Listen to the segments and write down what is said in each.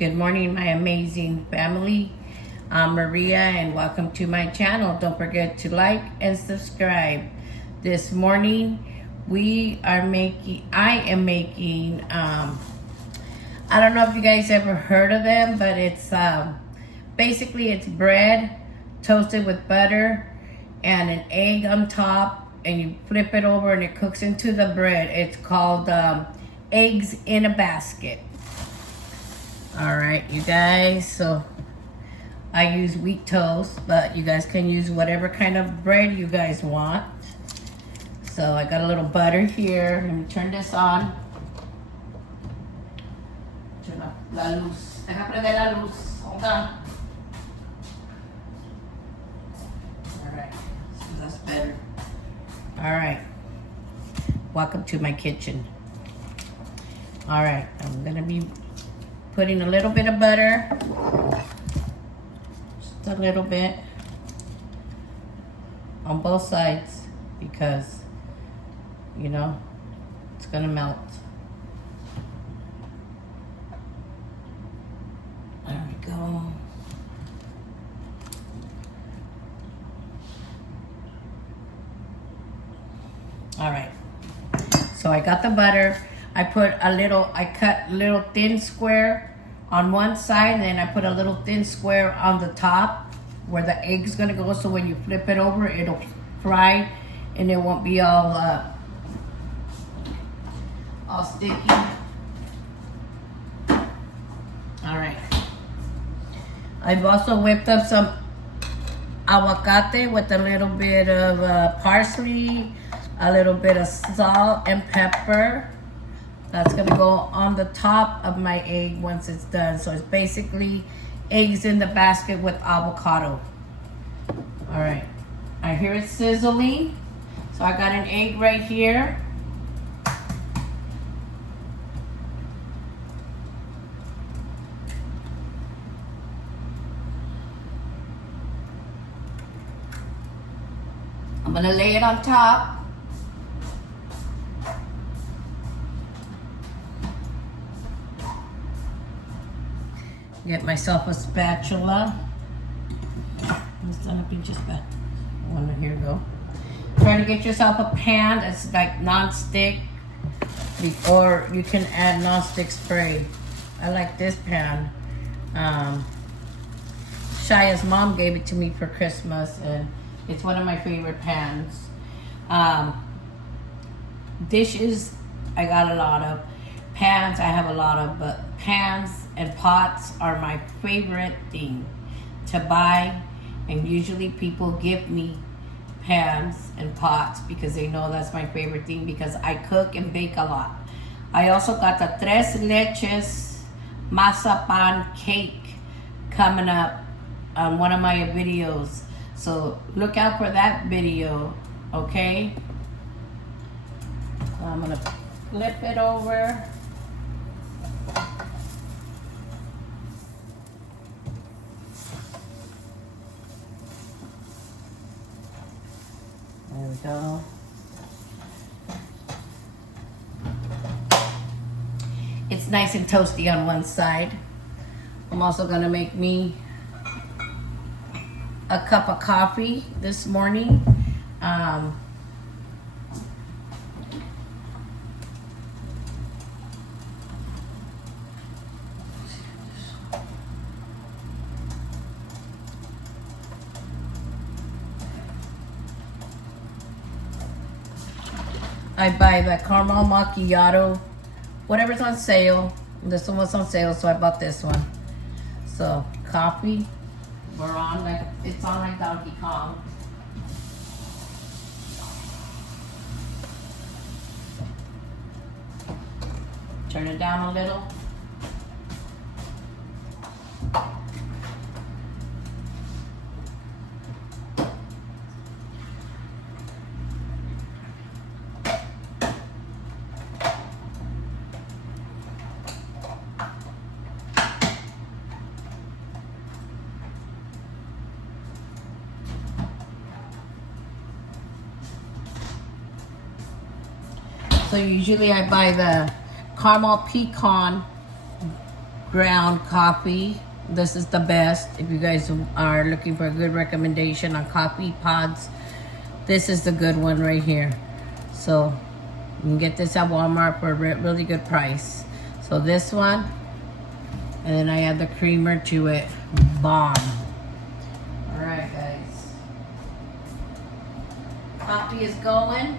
Good morning, my amazing family. I'm Maria and welcome to my channel. Don't forget to like and subscribe. This morning I am making I don't know if you guys ever heard of them, but it's basically it's bread toasted with butter and an egg on top, and you flip it over and it cooks into the bread. It's called eggs in a basket. All right, you guys, so I use wheat toast, but you guys can use whatever kind of bread you guys want. So I got a little butter here. Let me turn this on. Turn up la luz. Deja prender la luz. Hold on. All right, so that's better. All right, welcome to my kitchen. All right, I'm gonna be putting a little bit of butter, just a little bit, on both sides because, you know, it's gonna melt. There we go. All right, so I got the butter. I cut little thin square on one side, and then I put a little thin square on the top where the egg's gonna go, so when you flip it over, it'll fry and it won't be all sticky. All right. I've also whipped up some aguacate with a little bit of parsley, a little bit of salt and pepper. That's gonna go on the top of my egg once it's done. So it's basically eggs in the basket with avocado. All right, I hear it sizzling. So I got an egg right here. I'm gonna lay it on top. Get myself a spatula. Here we go. Try to get yourself a pan that's like non-stick, or you can add non-stick spray. I like this pan. Shaya's mom gave it to me for Christmas, and it's one of my favorite pans. Dishes, I got a lot of. Pans, I have a lot of, but pans and pots are my favorite thing to buy, and usually people give me pans and pots because they know that's my favorite thing, because I cook and bake a lot. I also got the Tres Leches Mazapan cake coming up on one of my videos, so look out for that video, okay? So I'm gonna flip it over. There we go. It's nice and toasty on one side. I'm also gonna make me a cup of coffee this morning. I buy the caramel macchiato, whatever's on sale. This one was on sale, so I bought this one. So coffee, it's on like Donkey Kong. Turn it down a little. So usually I buy the caramel pecan ground coffee. This is the best. If you guys are looking for a good recommendation on coffee pods, this is the good one right here. So you can get this at Walmart for a really good price. So this one, and then I add the creamer to it. Bomb. All right, guys. Coffee is going.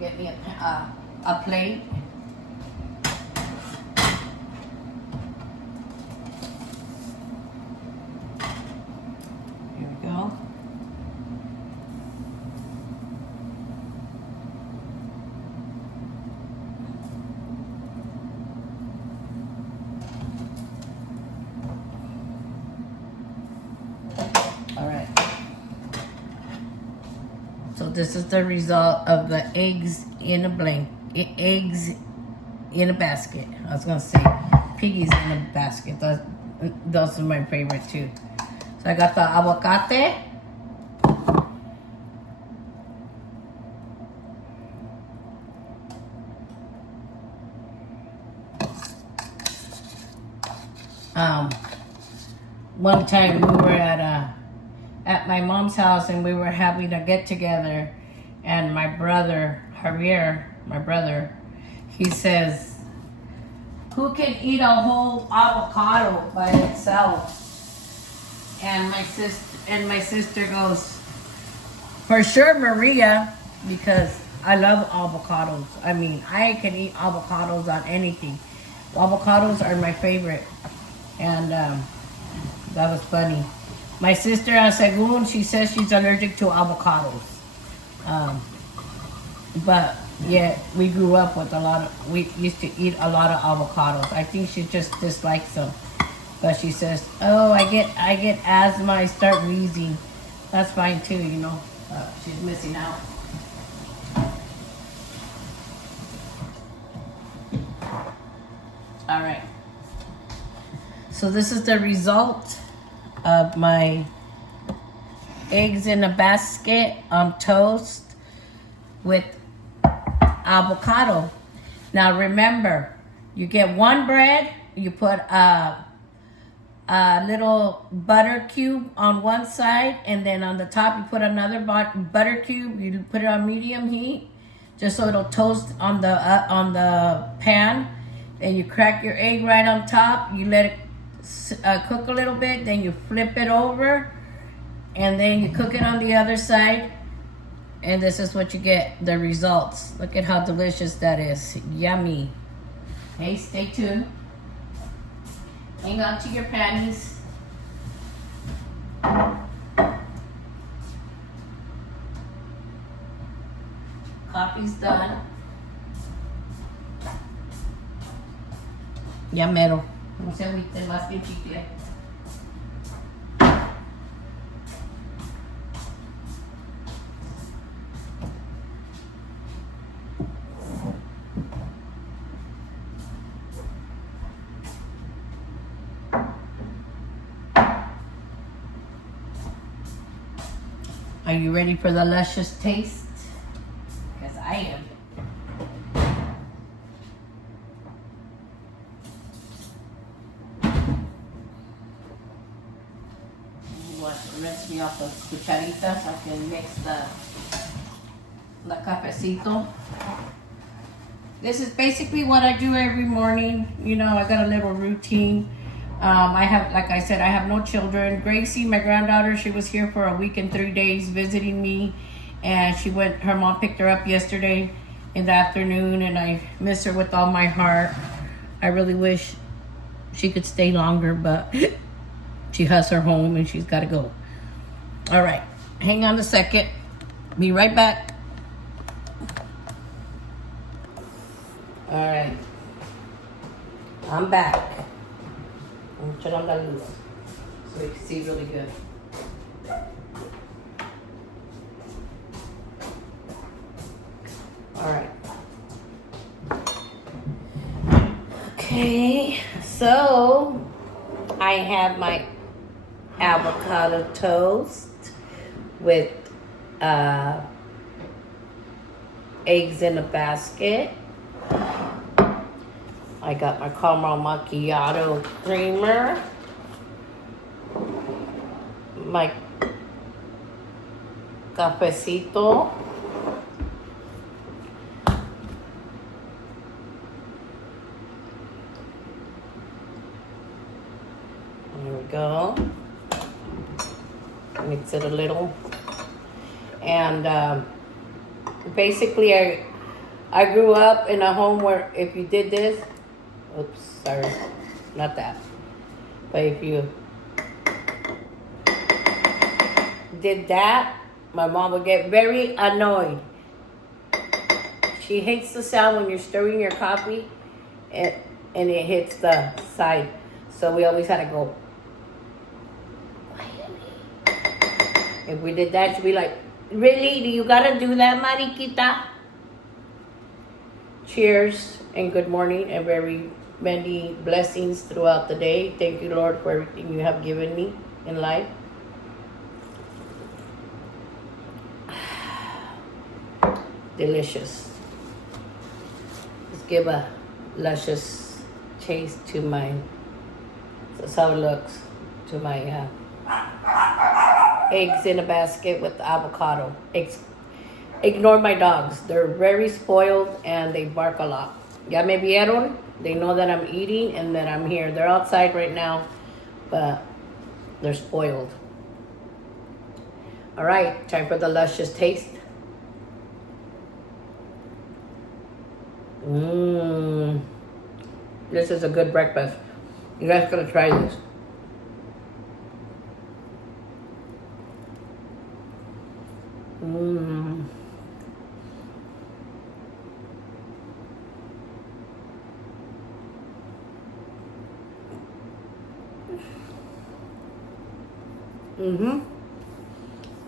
Get me a plate. Here we go. All right. So this is the result of the eggs in a eggs in a basket. I was gonna say piggies in a basket. Those are my favorite too. So I got the aguacate. One time we were at my mom's house and we were having a get together, and my brother Javier, he says, "Who can eat a whole avocado by itself?" And my sister goes, "For sure, Maria, because I love avocados. I mean, I can eat avocados on anything. Avocados are my favorite." And that was funny. My sister, Segun, she says she's allergic to avocados. But yeah, we grew up with we used to eat a lot of avocados. I think she just dislikes them. But she says, "Oh, I get asthma, I start wheezing." That's fine too, you know. She's missing out. All right. So this is the result of my eggs in a basket on toast with avocado. Now remember, you get one bread, you put a little butter cube on one side, and then on the top you put another butter cube. You put it on medium heat just so it'll toast on the pan. Then you crack your egg right on top. You let it cook a little bit, then you flip it over, and then you cook it on the other side, and this is what you get, the results. Look at how delicious that is. Yummy. Hey, stay tuned. Hang on to your panties. Coffee's done. Ya mero. No se agüite más que chicle. Are you ready for the luscious taste? Because I am. Rinse me off the cucharitas so I can mix the cafecito. This is basically what I do every morning. You know, I got a little routine. I have, like I said, I have no children. Gracie, my granddaughter, she was here for a week and 3 days visiting me, and her mom picked her up yesterday in the afternoon, and I miss her with all my heart. I really wish she could stay longer, but she has her home and she's got to go. All right, hang on a second. Be right back. All right, I'm back. I'm going to turn on the luz so you can see really good. All right. Okay, so I have my avocado toast with eggs in a basket. I got my caramel macchiato creamer. My cafecito. There we go. Mix it a little. And basically I grew up in a home where if you did this, oops, sorry, not that. But if you did that, my mom would get very annoyed. She hates the sound when you're stirring your coffee and it hits the side. So we always had to go. If we did that, she'd be like, really? Do you gotta do that, Mariquita? Cheers and good morning and very many blessings throughout the day. Thank you, Lord, for everything you have given me in life. Delicious. Let's give a luscious taste to my, that's how it looks, to my eggs in a basket with avocado. Ignore my dogs. They're very spoiled and they bark a lot. Ya me vieron. They know that I'm eating and that I'm here. They're outside right now, but they're spoiled. All right, time for the luscious taste. This is a good breakfast. You guys gotta try this.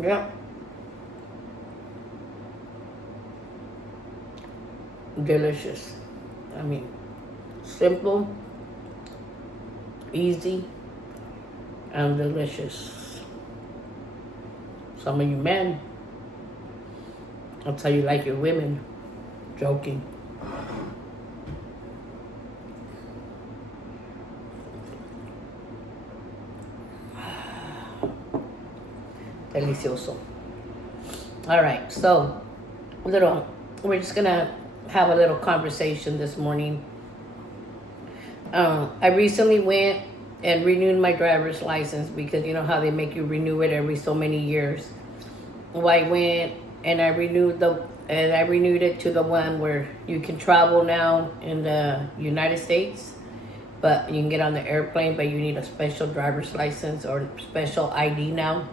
Yeah. Delicious. I mean, simple, easy, and delicious. Some of you men, that's how you like your women. Joking. Delicioso. All right, so we're just gonna have a little conversation this morning. I recently went and renewed my driver's license because you know how they make you renew it every so many years. Well, I went and I renewed it to the one where you can travel now in the United States, but you can get on the airplane, but you need a special driver's license or special ID now.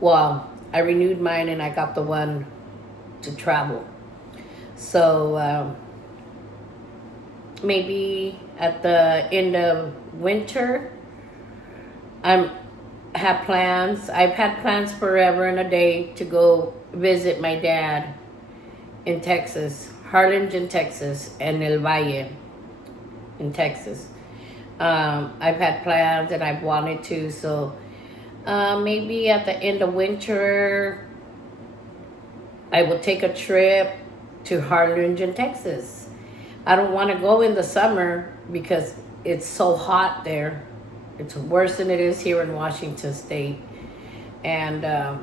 Well, I renewed mine and I got the one to travel. So maybe at the end of winter, I've had plans forever and a day to go visit my dad in Texas, Harlingen, Texas, and El Valle in Texas. I've had plans and I've wanted to, so maybe at the end of winter, I will take a trip to Harlingen, Texas. I don't want to go in the summer because it's so hot there. It's worse than it is here in Washington State. And I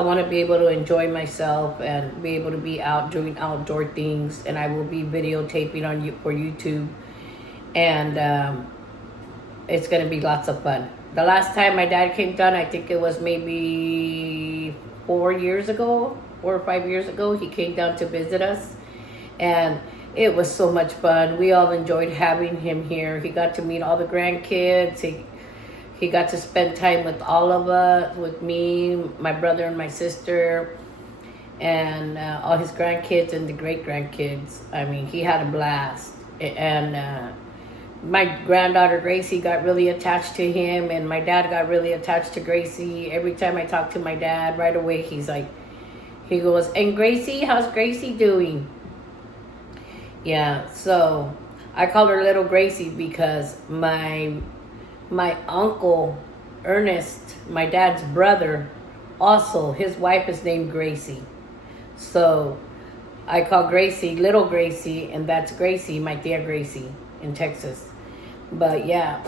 want to be able to enjoy myself and be able to be out doing outdoor things. And I will be videotaping for YouTube. And it's going to be lots of fun. The last time my dad came down, I think it was maybe 4 or 5 years ago, he came down to visit us. And it was so much fun. We all enjoyed having him here. He got to meet all the grandkids. He got to spend time with all of us, with me, my brother and my sister, and all his grandkids and the great-grandkids. I mean, he had a blast. And my granddaughter Gracie got really attached to him, and my dad got really attached to Gracie. Every time I talk to my dad, right away he goes, and Gracie, how's Gracie doing? Yeah, so I call her Little Gracie because my uncle Ernest, my dad's brother, Also, his wife is named Gracie. So I call Gracie Little Gracie, and that's Gracie, my tia Gracie in Texas. But yeah,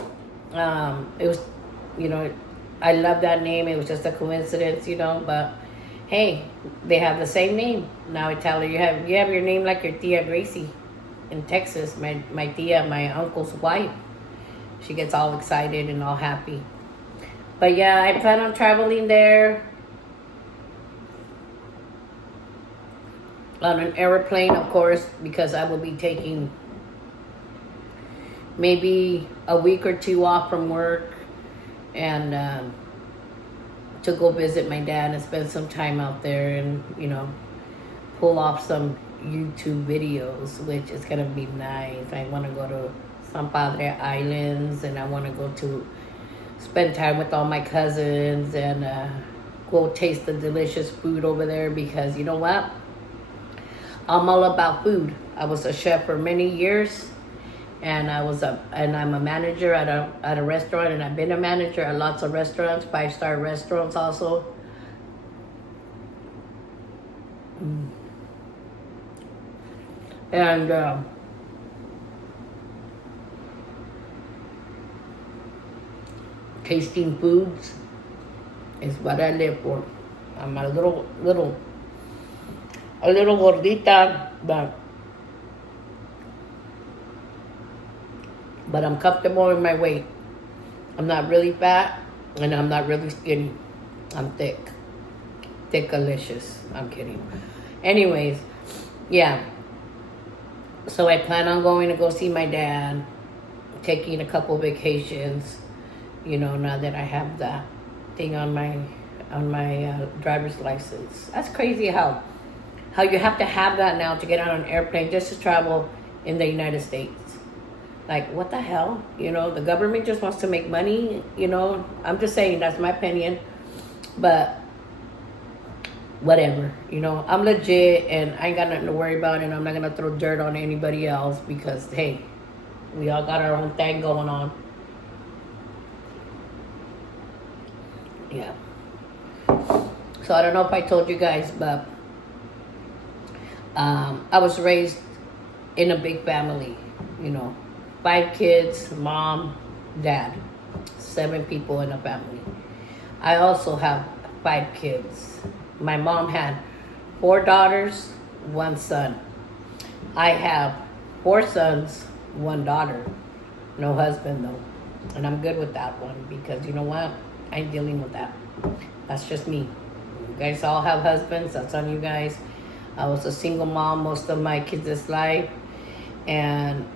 it was, you know, I love that name. It was just a coincidence, you know. But hey, they have the same name. Now I tell her, you have your name like your tia Gracie in Texas. My tia, my uncle's wife. She gets all excited and all happy. But yeah, I plan on traveling there on an airplane, of course, because I will be taking maybe a week or two off from work, and to go visit my dad and spend some time out there, and pull off some YouTube videos, which is gonna be nice. I want to go to San Padre Islands, and I want to go to spend time with all my cousins, and go taste the delicious food over there, because you know what? I'm all about food. I was a chef for many years, and I'm a manager at a restaurant, and I've been a manager at lots of restaurants, 5-star restaurants also. And tasting foods is what I live for. I'm a little gordita, but I'm comfortable in my weight. I'm not really fat, and I'm not really skinny. I'm thick. Thickalicious. I'm kidding. Anyways, yeah. So I plan on going to go see my dad, taking a couple vacations, now that I have that thing on my driver's license. That's crazy how you have to have that now to get on an airplane just to travel in the United States. Like, what the hell? The government just wants to make money, I'm just saying, that's my opinion. But whatever, I'm legit, and I ain't got nothing to worry about, and I'm not going to throw dirt on anybody else, because, hey, we all got our own thing going on. Yeah. So I don't know if I told you guys, but I was raised in a big family, 5 kids, mom, dad, 7 people in a family. I also have 5 kids. My mom had 4 daughters, 1 son. I have 4 sons, 1 daughter. No husband though. And I'm good with that one, because you know what? I ain't dealing with that. That's just me. You guys all have husbands. That's on you guys. I was a single mom most of my kids' life. And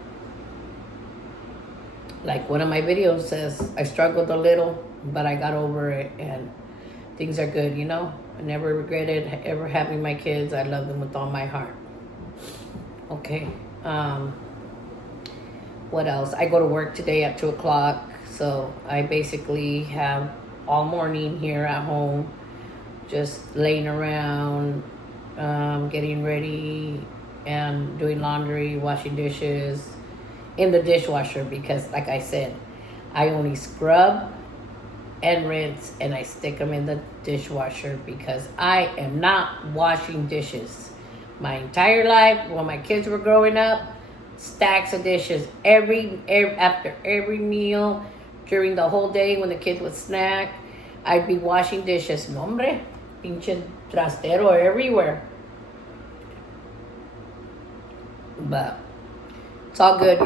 like one of my videos says, I struggled a little, but I got over it, and things are good, I never regretted ever having my kids. I love them with all my heart. Okay. What else? I go to work today at 2 o'clock, so I basically have all morning here at home, just laying around, getting ready, and doing laundry, washing dishes in the dishwasher, because like I said, I only scrub and rinse, and I stick them in the dishwasher, because I am not washing dishes. My entire life, when my kids were growing up, stacks of dishes after every meal, during the whole day when the kids would snack, I'd be washing dishes. No, hombre, pinche trastero everywhere. But it's all good,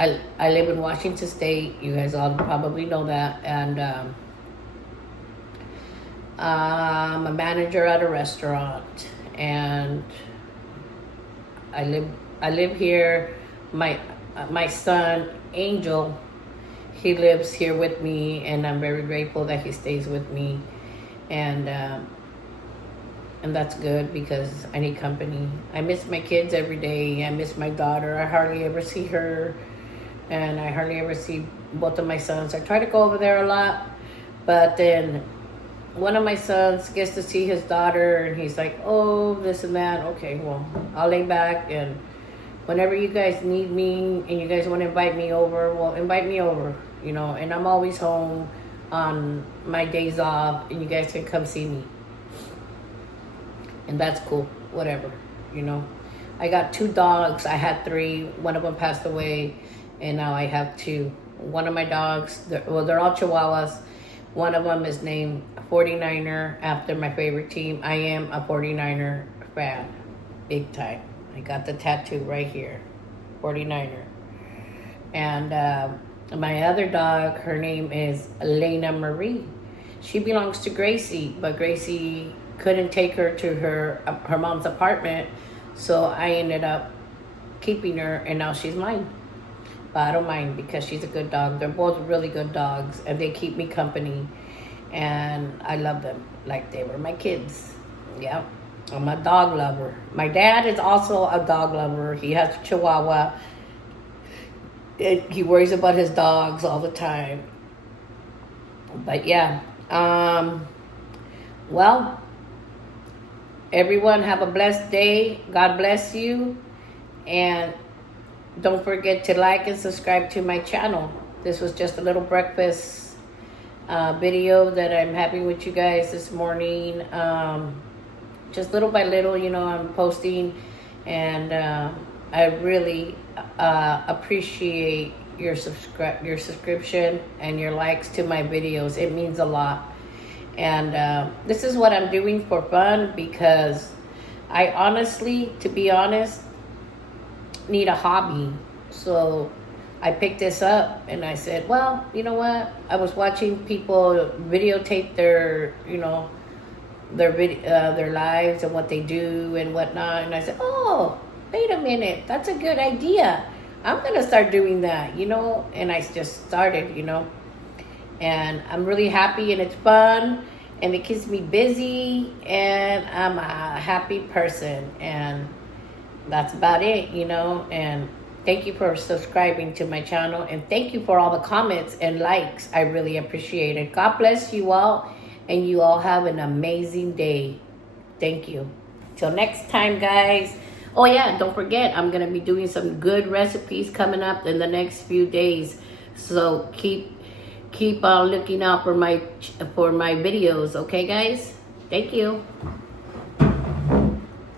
I live in Washington State. You guys all probably know that. And I'm a manager at a restaurant. And I live here. My son, Angel, he lives here with me. And I'm very grateful that he stays with me. And that's good, because I need company. I miss my kids every day. I miss my daughter. I hardly ever see her. And I hardly ever see both of my sons. I try to go over there a lot, but then one of my sons gets to see his daughter, and he's like, oh, this and that. Okay, well, I'll lay back, and whenever you guys need me and you guys want to invite me over, well, invite me over, and I'm always home on my days off, and you guys can come see me. And that's cool, whatever, you know. I got 2 dogs. I had 3. One of them passed away, and now I have 2. One of my dogs, they're all Chihuahuas. One of them is named 49er after my favorite team. I am a 49er fan, big time. I got the tattoo right here, 49er. And my other dog, her name is Elena Marie. She belongs to Gracie, but Gracie couldn't take her to her mom's apartment, so I ended up keeping her, and now she's mine. But I don't mind because she's a good dog. They're both really good dogs, and they keep me company, and I love them like they were my kids. Yeah, I'm a dog lover. My dad is also a dog lover. He has a Chihuahua. He worries about his dogs all the time. But yeah, well, everyone have a blessed day. God bless you. And don't forget to like and subscribe to my channel. This was just a little breakfast video that I'm having with you guys this morning. Just little by little, you know, I'm posting. And I really appreciate your subscription and your likes to my videos. It means a lot. And this is what I'm doing for fun, because I honestly, to be honest, need a hobby. So I picked this up and I said, well, you know what? I was watching people videotape their, you know, their lives and what they do and whatnot. And I said, oh, wait a minute, that's a good idea. I'm going to start doing that, you know? And I just started, you know? And I'm really happy, and it's fun, and it keeps me busy, and I'm a happy person, and that's about it, you know? And thank you for subscribing to my channel, and thank you for all the comments and likes. I really appreciate it. God bless you all, and you all have an amazing day. Thank you. Till next time, guys. Oh yeah, don't forget, I'm going to be doing some good recipes coming up in the next few days. So keep on looking out for my videos, okay guys? Thank you.